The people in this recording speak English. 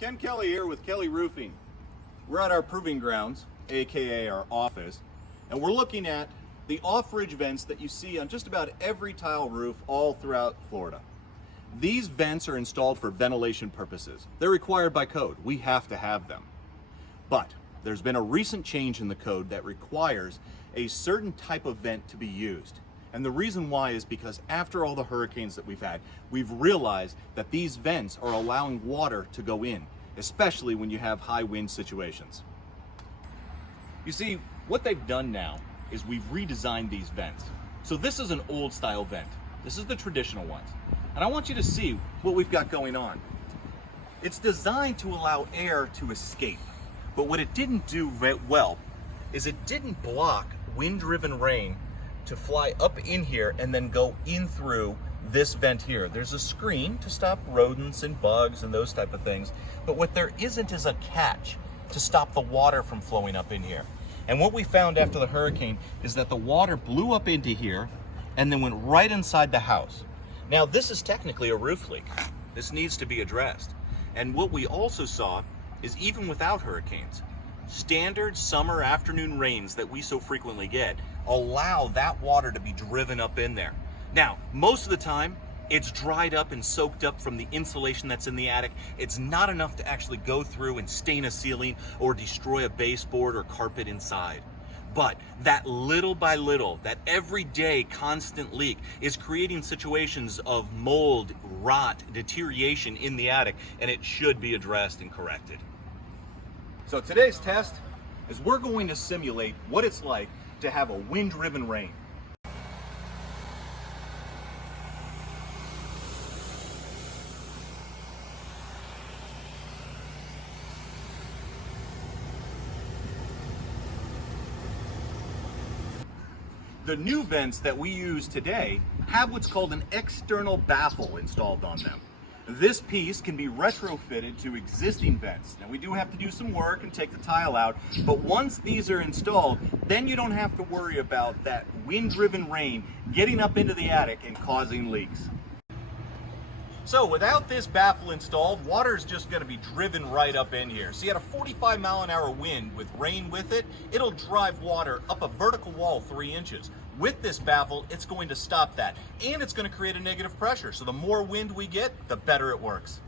Ken Kelly here with Kelly Roofing. We're at our proving grounds, aka our office, and we're looking at the off-ridge vents that you see on just about every tile roof all throughout Florida. These vents are installed for ventilation purposes. They're required by code. We have to have them. But there's been a recent change in the code that requires a certain type of vent to be used. And the reason why is because after all the hurricanes that we've had, we've realized that these vents are allowing water to go in, especially when you have high wind situations. You see, what they've done now is we've redesigned these vents. So this is an old style vent. This is the traditional ones. And I want you to see what we've got going on. It's designed to allow air to escape. But what it didn't do very well is it didn't block wind-driven rain to fly up in here and then go in through this vent here. There's a screen to stop rodents and bugs and those type of things, but what there isn't is a catch to stop the water from flowing up in here. And what we found after the hurricane is that the water blew up into here and then went right inside the house. Now this is technically a roof leak. This needs to be addressed. And what we also saw is even without hurricanes, standard summer afternoon rains that we so frequently get allow that water to be driven up in there. Now, most of the time, it's dried up and soaked up from the insulation that's in the attic. It's not enough to actually go through and stain a ceiling or destroy a baseboard or carpet inside. But that little by little, that everyday constant leak is creating situations of mold, rot, deterioration in the attic, and it should be addressed and corrected. So today's test is we're going to simulate what it's like to have a wind-driven rain. The new vents that we use today have what's called an external baffle installed on them. This piece can be retrofitted to existing vents. Now we do have to do some work and take the tile out, but once these are installed, then you don't have to worry about that wind-driven rain getting up into the attic and causing leaks. So without this baffle installed, water is just going to be driven right up in here. See, at a 45-mile-an-hour wind with rain with it, it'll drive water up a vertical wall 3 inches. With this baffle, it's going to stop that, and it's going to create a negative pressure. So the more wind we get, the better it works.